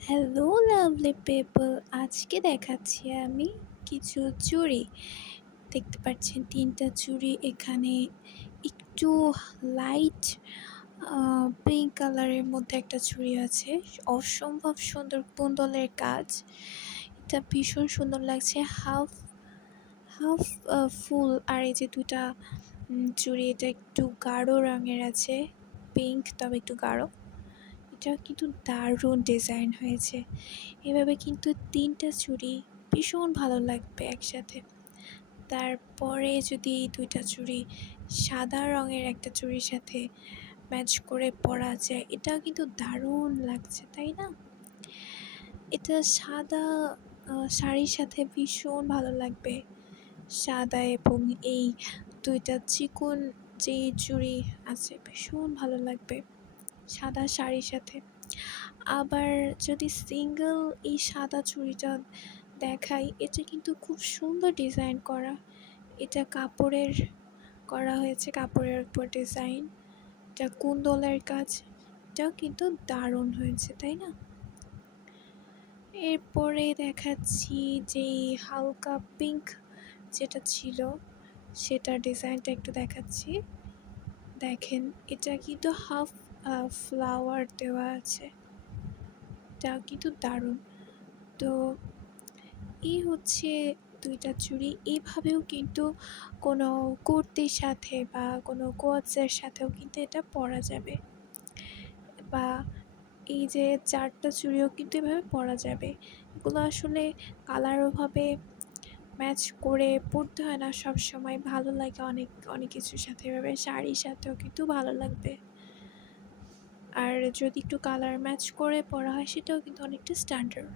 Hello lovely people, আজকে দেখাচ্ছি আমি কিছু চুড়ি। দেখতে পাচ্ছেন ৩টা চুড়ি এখানে। একটু লাইট পিঙ্ক কালারের মধ্যে একটা চুড়ি আছে। অসম্ভব সুন্দর কুন্দলের কাজ। এটা ভীষণ সুন্দর লাগছে। হাফ হাফ ফুল। আর এই যে ২টা চুড়ি, এটা একটু গাঢ় রঙের আছে, পিঙ্ক তবে একটু গাঢ়। এটা কিন্তু দারুণ ডিজাইন হয়েছে। এভাবে কিন্তু ৩টা চুড়ি ভীষণ ভালো লাগবে একসাথে। তারপরে যদি এই ২টা চুড়ি সাদা রঙের একটা চুড়ির সাথে ম্যাচ করে পরা যায়, এটাও কিন্তু দারুণ লাগছে, তাই না? এটা সাদা শাড়ির সাথে ভীষণ ভালো লাগবে। সাদা এবং এই ২টা চিকন যেই চুড়ি আছে, ভীষণ ভালো লাগবে সাদা শাড়ির সাথে। আবার যদি সিঙ্গেল এই সাদা চুড়িটা দেখাই, এটা কিন্তু খুব সুন্দর ডিজাইন করা। এটা কাপড়ের করা হয়েছে, কাপড়ের উপর ডিজাইন। এটা কুন্দলের কাজ। এটাও কিন্তু দারুণ হয়েছে, তাই না? এরপরে দেখাচ্ছি যেই হালকা পিঙ্ক যেটা ছিল, সেটার ডিজাইনটা একটু দেখাচ্ছি। দেখেন, এটা কিন্তু হাফ ফ্লাওয়ার দেওয়া আছে। এটাও কিন্তু দারুণ। তো এই হচ্ছে ২টা চুড়ি। এইভাবেও কিন্তু কোনো কুর্তির সাথে বা কোনো কোয়াচের সাথেও কিন্তু এটা পরা যাবে, বা এই যে ৪টা চুড়িও কিন্তু এভাবে পরা যাবে। এগুলো আসলে কালার ওভাবে ম্যাচ করে পরতে হয় না সবসময়। ভালো লাগে অনেক অনেক কিছুর সাথে, এভাবে শাড়ির সাথেও কিন্তু ভালো লাগবে। আর যদি একটু কালার ম্যাচ করে পরা হয়, সেটাও কিন্তু অনেকটা স্ট্যান্ডার্ড।